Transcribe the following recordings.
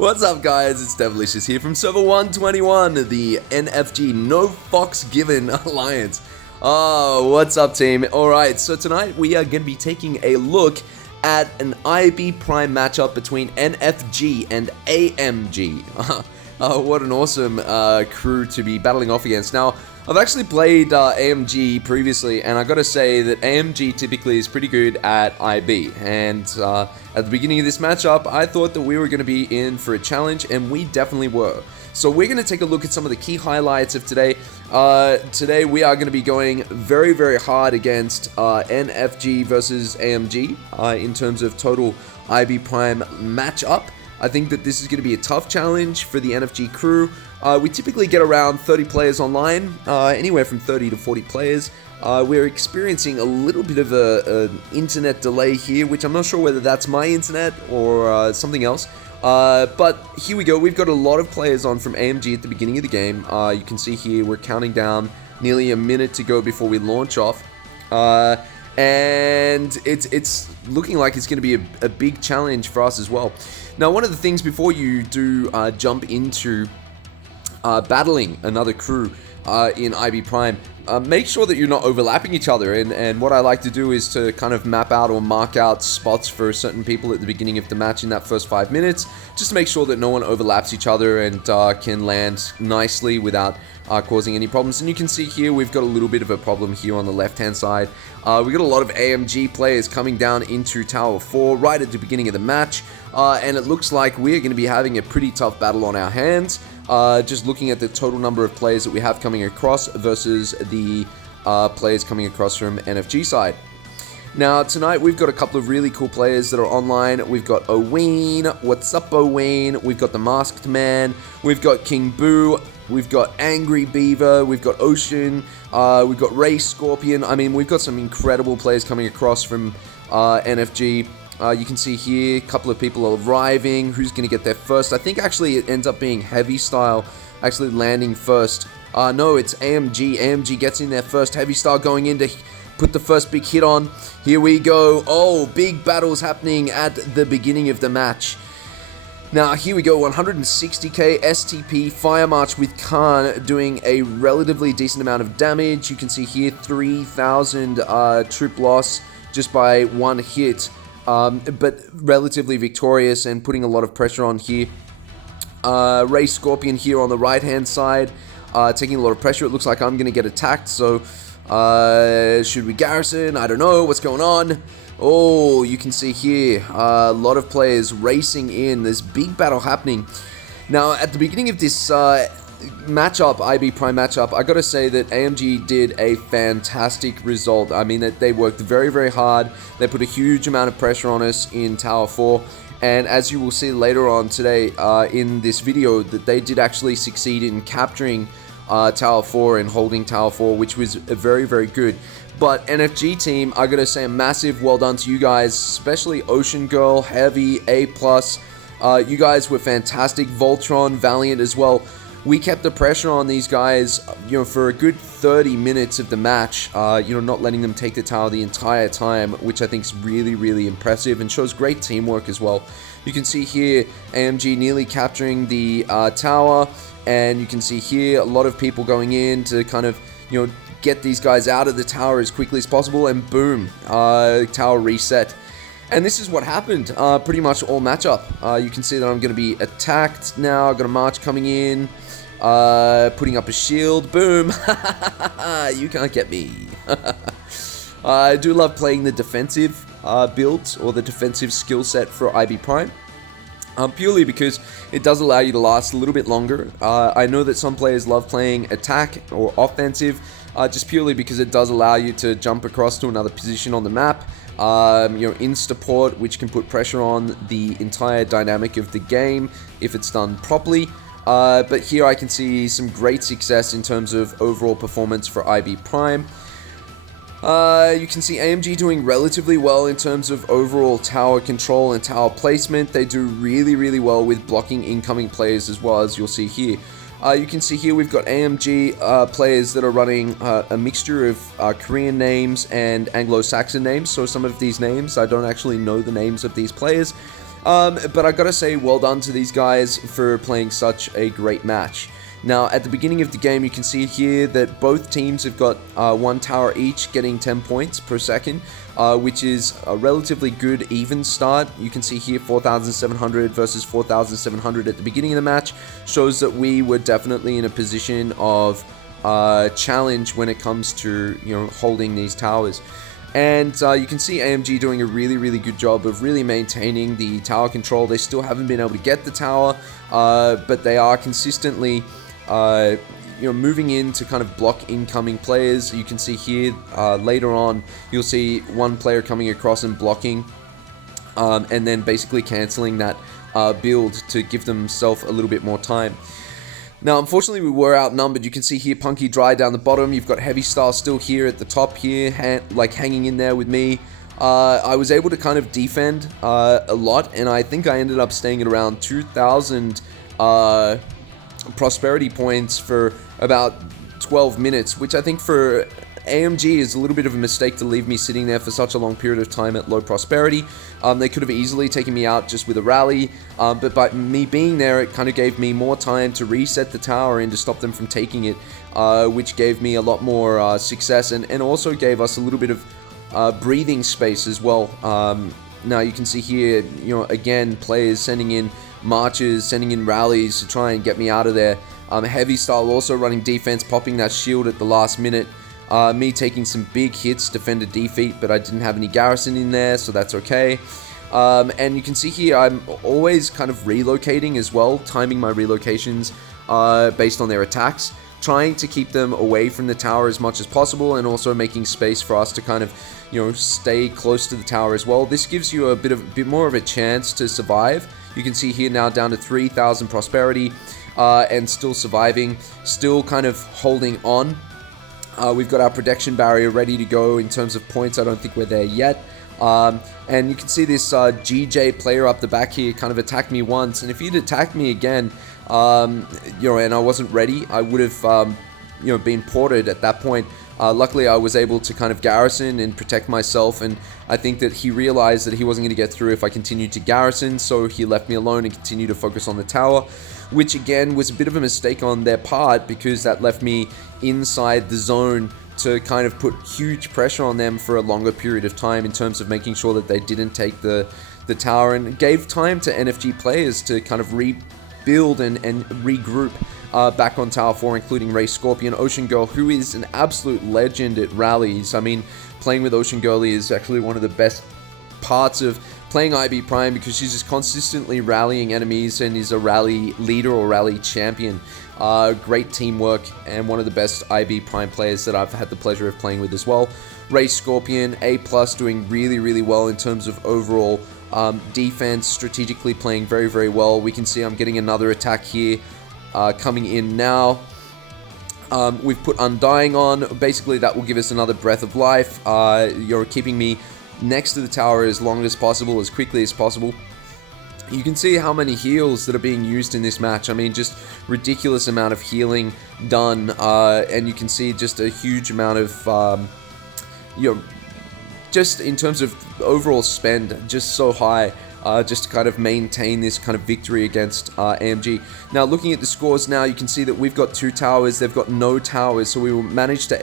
What's up, guys? It's Devilicious here from server 121, the NFG No Fox Given Alliance. Oh, what's up, team? Alright, so tonight we are going to be taking a look at an IB Prime matchup between NFG and AMG. What an awesome crew to be battling off against. Now, I've actually played AMG previously, and I gotta say that AMG typically is pretty good at IB. And at the beginning of this matchup, I thought that we were gonna be in for a challenge, and we definitely were. So we're gonna take a look at some of the key highlights of today. Today we are gonna be going very, very hard against NFG versus AMG in terms of total IB Prime matchup. I think that this is going to be a tough challenge for the NFG crew. We typically get around 30 players online, anywhere from 30 to 40 players. We're experiencing a little bit of an internet delay here, which I'm not sure whether that's my internet or something else. But here we go. We've got a lot of players on from AMG at the beginning of the game. You can see here we're counting down nearly a minute to go before we launch off. And it's looking like it's going to be a big challenge for us as well. Now, one of the things before you do jump into battling another crew in IB Prime, make sure that you're not overlapping each other. And what I like to do is to kind of map out or mark out spots for certain people at the beginning of the match in that first 5 minutes, just to make sure that no one overlaps each other and can land nicely without causing any problems. And you can see here we've got a little bit of a problem here on the left-hand side. We've got a lot of AMG players coming down into Tower 4 right at the beginning of the match, and it looks like we're going to be having a pretty tough battle on our hands. Just looking at the total number of players that we have coming across versus the players coming across from NFG side. Now, tonight we've got a couple of really cool players that are online. We've got Owen. What's up, Owen? We've got the Masked Man. We've got King Boo. We've got Angry Beaver. We've got Ocean. We've got Ray Scorpion. I mean, we've got some incredible players coming across from NFG. You can see here a couple of people are arriving. Who's going to get there first? I think actually it ends up being Heavy Style actually landing first. No, it's AMG. AMG gets in there first. Heavy Style going in to put the first big hit on. Here we go. Oh, big battles happening at the beginning of the match. Now, here we go. 160k STP Fire March with Khan doing a relatively decent amount of damage. You can see here 3,000 troop loss just by one hit. But relatively victorious and putting a lot of pressure on here. Ray Scorpion here on the right hand side, taking a lot of pressure. It looks like I'm going to get attacked, so should we garrison? I don't know what's going on. Oh, you can see here a lot of players racing in. There's big battle happening. Now, at the beginning of this matchup, IB Prime matchup, I gotta say that AMG did a fantastic result. I mean, that they worked very, very hard. They put a huge amount of pressure on us in Tower 4. And as you will see later on today in this video, that they did actually succeed in capturing Tower 4 and holding Tower 4, which was very, very good. But NFG team, I gotta say a massive well done to you guys, especially Ocean Girl, Heavy, A+. You guys were fantastic. Voltron, Valiant as well. We kept the pressure on these guys, for a good 30 minutes of the match, not letting them take the tower the entire time, which I think is really, really impressive and shows great teamwork as well. You can see here AMG nearly capturing the tower, and you can see here a lot of people going in to kind of, get these guys out of the tower as quickly as possible, and boom, tower reset. And this is what happened pretty much all matchup. You can see that I'm going to be attacked now. I've got a march coming in, putting up a shield. Boom. You can't get me. I do love playing the defensive build or the defensive skill set for IB Prime. Purely because it does allow you to last a little bit longer. I know that some players love playing attack or offensive, just purely because it does allow you to jump across to another position on the map. Insta-port, which can put pressure on the entire dynamic of the game if it's done properly. But here I can see some great success in terms of overall performance for IB Prime. You can see AMG doing relatively well in terms of overall tower control and tower placement. They do really, really well with blocking incoming players as well, as you'll see here. You can see here we've got AMG players that are running a mixture of Korean names and Anglo-Saxon names. So some of these names, I don't actually know the names of these players. But I gotta say, well done to these guys for playing such a great match. Now, at the beginning of the game, you can see here that both teams have got 1 tower each, getting 10 points per second, which is a relatively good even start. You can see here 4,700 versus 4,700 at the beginning of the match, shows that we were definitely in a position of challenge when it comes to, holding these towers. And you can see AMG doing a really good job of really maintaining the tower control. They still haven't been able to get the tower, but they are consistently moving in to kind of block incoming players. You can see here later on, you'll see one player coming across and blocking, and then basically cancelling that build to give themselves a little bit more time. Now, unfortunately, we were outnumbered. You can see here Punky Dry down the bottom. You've got Heavy Star still here at the top here, hanging in there with me. I was able to kind of defend a lot, and I think I ended up staying at around 2,000 prosperity points for about 12 minutes, which I think for AMG is a little bit of a mistake to leave me sitting there for such a long period of time at low prosperity. They could have easily taken me out just with a rally, but by me being there, it kind of gave me more time to reset the tower and to stop them from taking it, which gave me a lot more success and also gave us a little bit of breathing space as well. Now you can see here, again, players sending in marches, sending in rallies to try and get me out of there. Heavy Style also running defense, popping that shield at the last minute. Me taking some big hits, defender defeat, but I didn't have any garrison in there, so that's okay. And you can see here, I'm always kind of relocating as well, timing my relocations based on their attacks, trying to keep them away from the tower as much as possible, and also making space for us to kind of, stay close to the tower as well. This gives you a bit more of a chance to survive. You can see here now down to 3,000 prosperity, and still surviving, still kind of holding on. We've got our protection barrier ready to go in terms of points. I don't think we're there yet. And you can see this GJ player up the back here kind of attacked me once. And if he'd attacked me again, and I wasn't ready, I would have, been ported at that point. Luckily, I was able to kind of garrison and protect myself, and I think that he realized that he wasn't going to get through if I continued to garrison, so he left me alone and continued to focus on the tower, which again was a bit of a mistake on their part because that left me inside the zone to kind of put huge pressure on them for a longer period of time in terms of making sure that they didn't take the tower, and gave time to NFG players to kind of rebuild and regroup back on Tower 4, including Ray Scorpion, Ocean Girl, who is an absolute legend at rallies. I mean, playing with Ocean Girl is actually one of the best parts of playing IB Prime because she's just consistently rallying enemies and is a rally leader or rally champion. Great teamwork and one of the best IB Prime players that I've had the pleasure of playing with as well. Ray Scorpion, A+, doing really well in terms of overall defense, strategically playing very well. We can see I'm getting another attack here coming in now. We've put Undying on. Basically, that will give us another breath of life. You're keeping me next to the tower as long as possible, as quickly as possible. You can see how many heals that are being used in this match. I mean, just ridiculous amount of healing done, and you can see just a huge amount of, just in terms of overall spend, just so high. Just to kind of maintain this kind of victory against AMG. Now, looking at the scores now, you can see that we've got 2 towers, they've got no towers, so we will manage to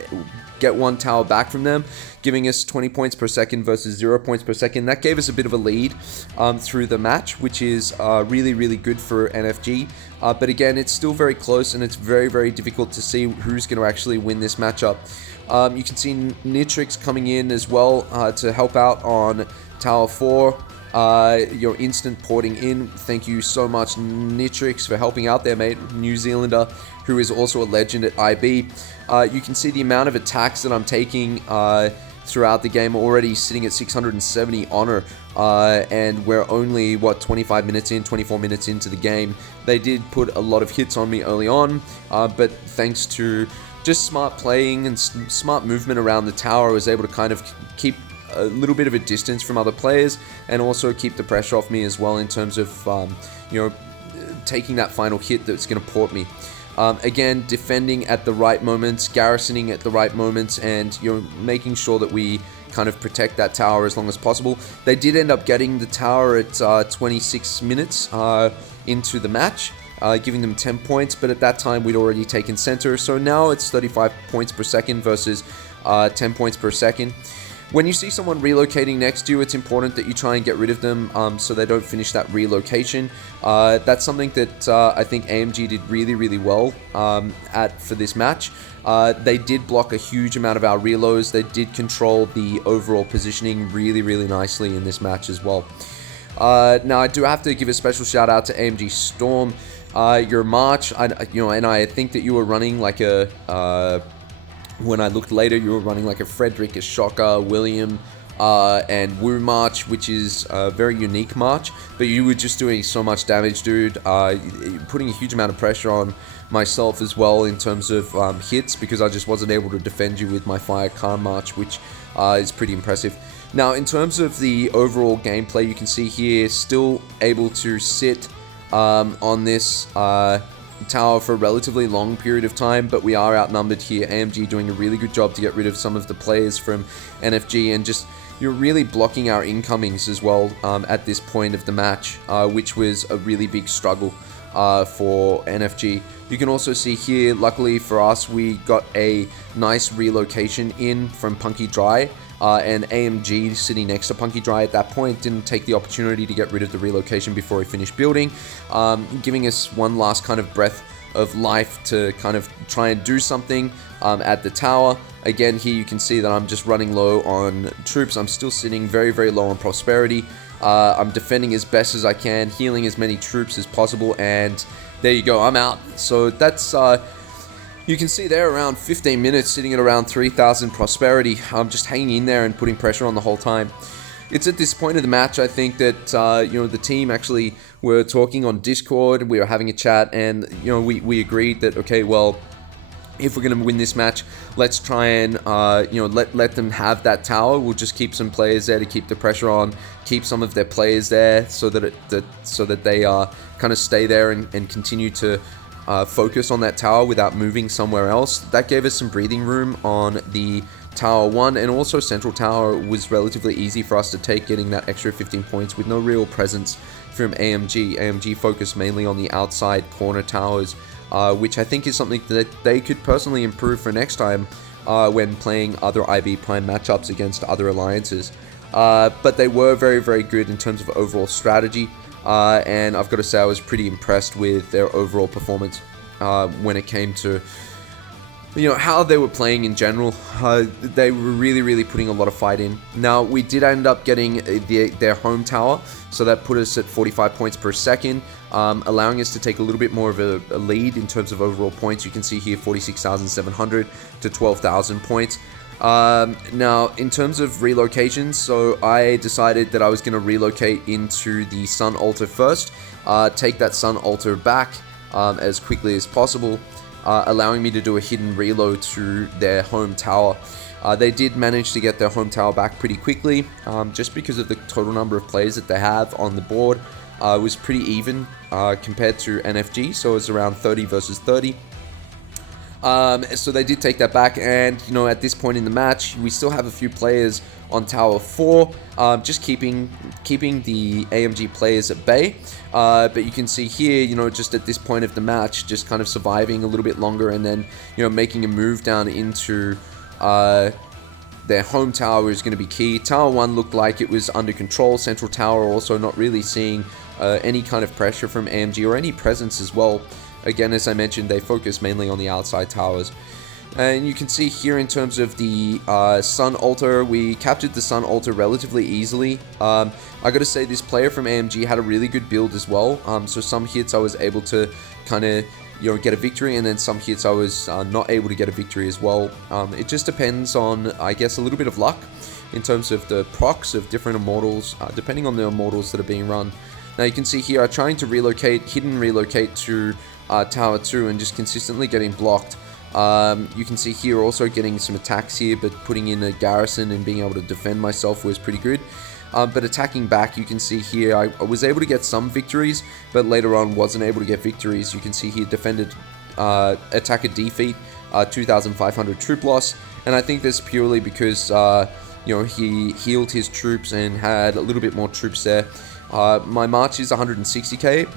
get 1 tower back from them, giving us 20 points per second versus 0 points per second. That gave us a bit of a lead through the match, which is really good for NFG. But again, it's still very close, and it's very difficult to see who's going to actually win this matchup. You can see Nitrix coming in as well to help out on Tower 4. Your instant porting in. Thank you so much, Nitrix, for helping out there, mate. New Zealander, who is also a legend at IB. You can see the amount of attacks that I'm taking throughout the game, already sitting at 670 honor, and we're only, 24 minutes into the game. They did put a lot of hits on me early on, but thanks to just smart playing and smart movement around the tower, I was able to kind of keep a little bit of a distance from other players and also keep the pressure off me as well in terms of taking that final hit that's going to port me. Again, defending at the right moments, garrisoning at the right moments, and making sure that we kind of protect that tower as long as possible. They did end up getting the tower at 26 minutes into the match, giving them 10 points, but at that time we'd already taken center, so now it's 35 points per second versus 10 points per second. When you see someone relocating next to you, it's important that you try and get rid of them so they don't finish that relocation. That's something that I think AMG did really, really well for this match. They did block a huge amount of our reloads. They did control the overall positioning really, really nicely in this match as well. Now, I do have to give a special shout out to AMG Storm. Your march, and I think that you were running like a... when I looked later, you were running like a Frederick, a Shocker, William, and Wu march, which is a very unique march, but you were just doing so much damage, dude, putting a huge amount of pressure on myself as well in terms of hits, because I just wasn't able to defend you with my Fire Car march, which is pretty impressive. Now, in terms of the overall gameplay, you can see here, still able to sit on this tower for a relatively long period of time, but we are outnumbered here. AMG doing a really good job to get rid of some of the players from NFG, and just you're really blocking our incomings as well at this point of the match, which was a really big struggle for NFG. You can also see here, luckily for us, we got a nice relocation in from Punky Dry, and AMG sitting next to Punky Dry at that point didn't take the opportunity to get rid of the relocation before he finished building, giving us one last kind of breath of life to kind of try and do something at the tower. Again, here you can see that I'm just running low on troops. I'm still sitting very, very low on prosperity. I'm defending as best as I can, healing as many troops as possible, and there you go, I'm out. So that's... you can see there around 15 minutes sitting at around 3,000 prosperity. I'm just hanging in there and putting pressure on the whole time. It's at this point of the match, I think, that the team actually were talking on Discord. We were having a chat, and we agreed that, okay, well, if we're going to win this match, let's try and let them have that tower. We'll just keep some players there to keep the pressure on, keep some of their players there so that they kind of stay there and continue to focus on that tower without moving somewhere else. That gave us some breathing room on the Tower 1, and also Central Tower was relatively easy for us to take, getting that extra 15 points with no real presence from AMG. AMG focused mainly on the outside corner towers, which I think is something that they could personally improve for next time when playing other IB Prime matchups against other alliances. But they were very, very good in terms of overall strategy, and I've got to say I was pretty impressed with their overall performance when it came to how they were playing in general. They were really, really putting a lot of fight in. Now, we did end up getting their home tower, so that put us at 45 points per second, allowing us to take a little bit more of a lead in terms of overall points. You can see here 46,700 to 12,000 points. Now, in terms of relocations, so I decided that I was going to relocate into the Sun Altar first, take that Sun Altar back as quickly as possible, allowing me to do a hidden reload to their home tower. They did manage to get their home tower back pretty quickly, just because of the total number of players that they have on the board. It was pretty even compared to NFG, so it was around 30 versus 30. So they did take that back, and at this point in the match, we still have a few players on Tower 4, just keeping the AMG players at bay. But you can see here, just at this point of the match, just kind of surviving a little bit longer, and then making a move down into their home tower is going to be key. Tower 1 looked like it was under control. Central Tower also not really seeing any kind of pressure from AMG or any presence as well. Again, as I mentioned, they focus mainly on the outside towers. And you can see here in terms of the Sun Altar, we captured the Sun Altar relatively easily. I got to say, this player from AMG had a really good build as well. So some hits I was able to kind of get a victory, and then some hits I was not able to get a victory as well. It just depends on, I guess, a little bit of luck in terms of the procs of different immortals, depending on the immortals that are being run. Now you can see here, I'm trying to hidden relocate to Tower 2 and just consistently getting blocked. You can see here also getting some attacks here, but putting in a garrison and being able to defend myself was pretty good. But attacking back, you can see here, I was able to get some victories, but later on wasn't able to get victories. You can see here, defended attacker defeat, 2,500 troop loss, and I think this purely because he healed his troops and had a little bit more troops there. My march is 160k.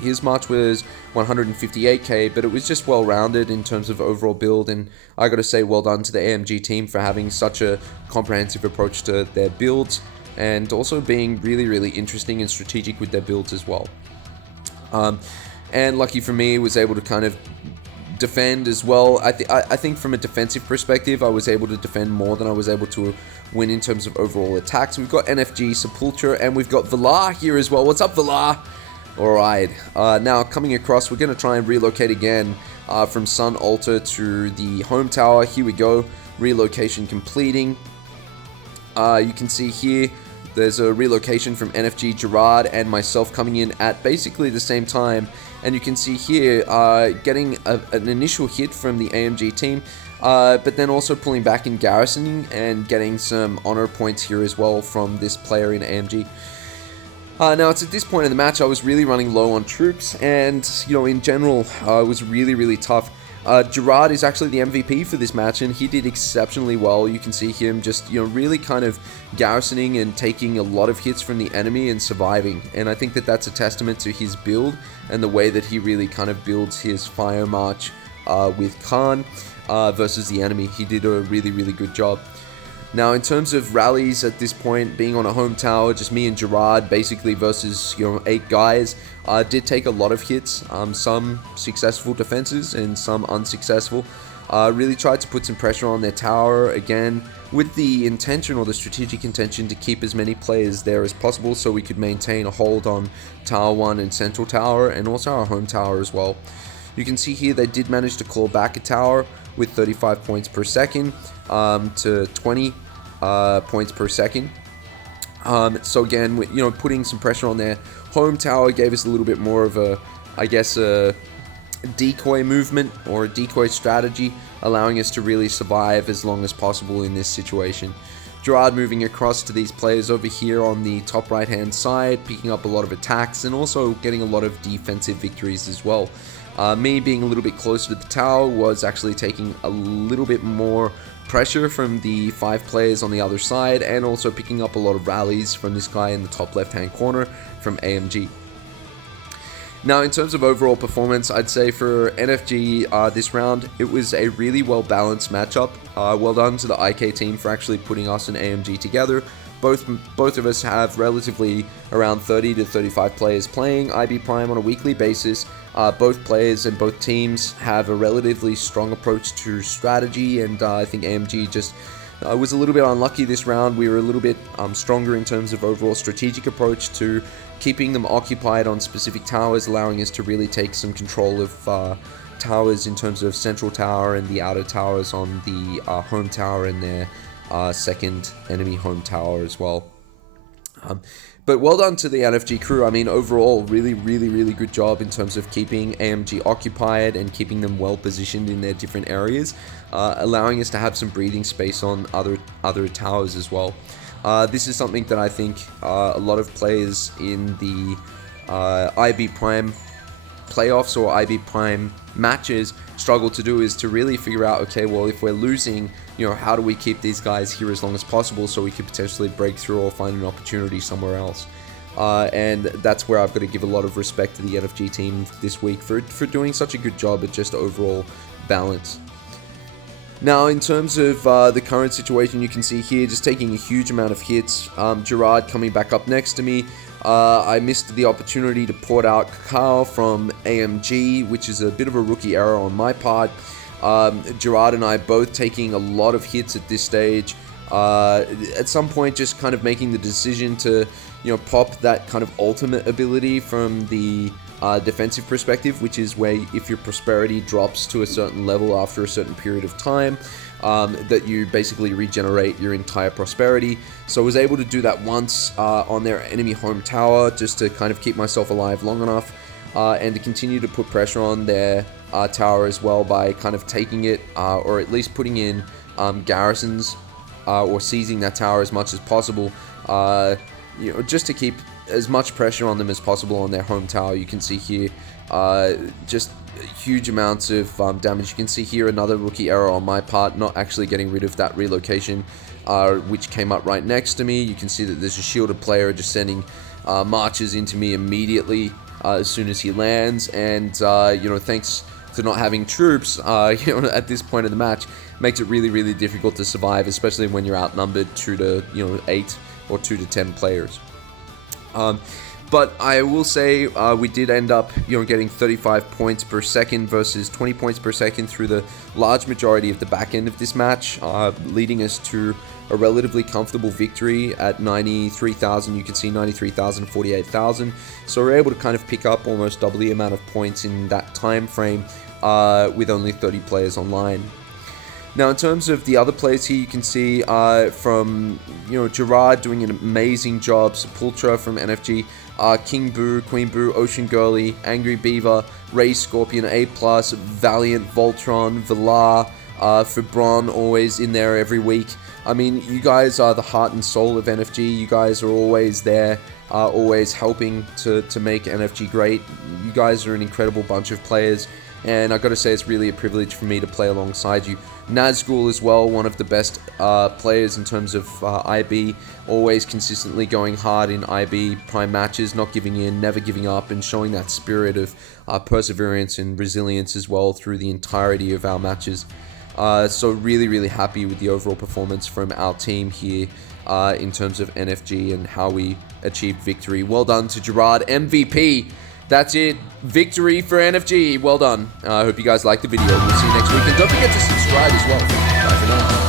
His march was 158k, but it was just well-rounded in terms of overall build, and I gotta say well done to the AMG team for having such a comprehensive approach to their builds, and also being really, really interesting and strategic with their builds as well. And lucky for me, was able to kind of defend as well. I think from a defensive perspective, I was able to defend more than I was able to win in terms of overall attacks. We've got NFG, Sepultura, and we've got Valar here as well. What's up, Valar? Alright, now coming across, we're going to try and relocate again from Sun Altar to the home tower. Here we go, relocation completing. You can see here, there's a relocation from NFG, Gerard, and myself coming in at basically the same time. And you can see here, getting an initial hit from the AMG team, but then also pulling back and garrisoning and getting some honor points here as well from this player in AMG. Now, it's at this point in the match, I was really running low on troops, and, in general, it was really, really tough. Gerard is actually the MVP for this match, and he did exceptionally well. You can see him just, really kind of garrisoning and taking a lot of hits from the enemy and surviving. And I think that that's a testament to his build and the way that he really kind of builds his fire march with Khan versus the enemy. He did a really, really good job. Now, in terms of rallies at this point, being on a home tower, just me and Gerard basically versus 8 guys, did take a lot of hits, some successful defenses and some unsuccessful. Really tried to put some pressure on their tower, again, with the intention or the strategic intention to keep as many players there as possible so we could maintain a hold on Tower 1 and Central Tower, and also our home tower as well. You can see here they did manage to claw back a tower with 35 points per second to 20 points per second. So again, putting some pressure on their home tower gave us a little bit more of a, I guess, a decoy movement or a decoy strategy, allowing us to really survive as long as possible in this situation. Gerard moving across to these players over here on the top right hand side, picking up a lot of attacks and also getting a lot of defensive victories as well. Me being a little bit closer to the tower was actually taking a little bit more pressure from the 5 players on the other side, and also picking up a lot of rallies from this guy in the top left hand corner from AMG. Now, in terms of overall performance, I'd say for NFG this round, it was a really well balanced matchup. Well done to the IK team for actually putting us and AMG together. Both of us have relatively around 30 to 35 players playing IB Prime on a weekly basis. Both players and both teams have a relatively strong approach to strategy, and I think AMG just was a little bit unlucky this round. We were a little bit stronger in terms of overall strategic approach to keeping them occupied on specific towers, allowing us to really take some control of towers in terms of Central Tower and the outer towers on the home tower and their second enemy home tower as well. But well done to the NFG crew. I mean, overall, really, really, really good job in terms of keeping AMG occupied and keeping them well positioned in their different areas, allowing us to have some breathing space on other towers as well. This is something that I think a lot of players in the IB Prime playoffs or IB Prime matches struggle to do, is to really figure out, okay, well, if we're losing, how do we keep these guys here as long as possible so we could potentially break through or find an opportunity somewhere else. And that's where I've got to give a lot of respect to the NFG team this week for doing such a good job at just overall balance. Now, in terms of the current situation, you can see here just taking a huge amount of hits. Gerard coming back up next to me. I missed the opportunity to port out Kakao from AMG, which is a bit of a rookie error on my part. Gerard and I both taking a lot of hits at this stage. At some point, just kind of making the decision to, pop that kind of ultimate ability from the defensive perspective, which is where if your prosperity drops to a certain level after a certain period of time, that you basically regenerate your entire prosperity. So I was able to do that once on their enemy home tower, just to kind of keep myself alive long enough, and to continue to put pressure on their tower as well by kind of taking it, or at least putting in garrisons, or seizing that tower as much as possible, just to keep as much pressure on them as possible on their home tower. You can see here just huge amounts of damage. You can see here another rookie error on my part, not actually getting rid of that relocation which came up right next to me. You can see that there's a shielded player just sending marches into me immediately as soon as he lands, and thanks to not having troops, at this point of the match, makes it really, really difficult to survive, especially when you're outnumbered 2 to 8 or 2 to 10 players. But I will say we did end up, getting 35 points per second versus 20 points per second through the large majority of the back end of this match, leading us to a relatively comfortable victory at 93,000. You can see 93,000, 48,000. So we're able to kind of pick up almost double the amount of points in that time frame with only 30 players online. Now, in terms of the other players here, you can see from, Gerard doing an amazing job, Sepultura from NFG, King Boo, Queen Boo, Ocean Girly, Angry Beaver, Ray Scorpion, A+, Valiant, Voltron, Villar, Fibron, always in there every week. I mean, you guys are the heart and soul of NFG. You guys are always there, always helping to make NFG great. You guys are an incredible bunch of players, and I gotta say, it's really a privilege for me to play alongside you. Nazgul as well, one of the best players in terms of IB, always consistently going hard in IB Prime matches, not giving in, never giving up, and showing that spirit of perseverance and resilience as well through the entirety of our matches. So really, really happy with the overall performance from our team here in terms of NFG and how we achieved victory. Well done to Gerard, MVP. That's it. Victory for NFG. Well done. I hope you guys liked the video. We'll see you next week. And don't forget to subscribe as well. Bye for now.